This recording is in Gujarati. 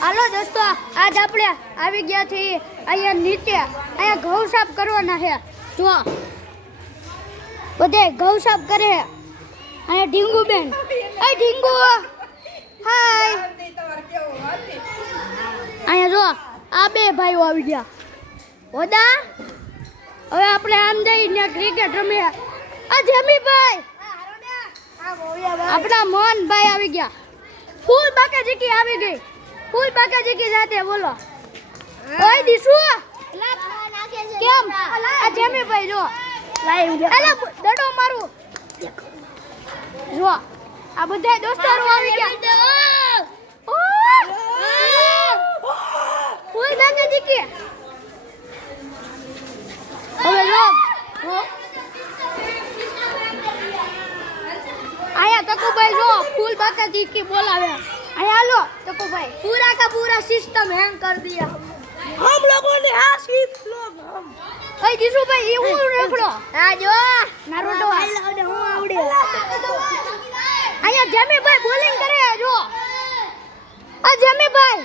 હાલો દોસ્તો, આજ આપણે આવી ગયા છીએ અહીંયા નીચે. અહીંયા ઘઉં સાફ કરવાના છે. જો બધે ઘઉં સાફ કરે. અહીંયા ઢીંગુ બેન, એ ઢીંગુ હાય. અહીંયા જો આ બે ભાઈઓ આવી ગયા. હોદા હવે આપણે આમ જઈને ક્રિકેટ રમીએ. આ જમીભાઈ, આપણા મોહનભાઈ આવી ગયા. ફૂલ બાકાજીકી આવી ગઈ. ફૂલ બાકાજીકી સાથે બોલો. ઓય દીસુ કેમ? આ જમીભાઈ જો એલા દડો મારું. જો આ બધા દોસ્તારો આવી ગયા. ફૂલ બાકાજીકી હવે જો आया तकुभाई जो फूल बाकाजीकी बोलावे. आया लो तकुभाई, पूरा का पूरा सिस्टम हैंग कर दिया हम लोगों ने. हाँ सिर्फ लोग हम. ओए जीसू भाई ये હું રેખડો. આ જો નારુટો આવડે હું આવડે. આયા જમીભાઈ બોલિંગ કરે જો. આ જમીભાઈ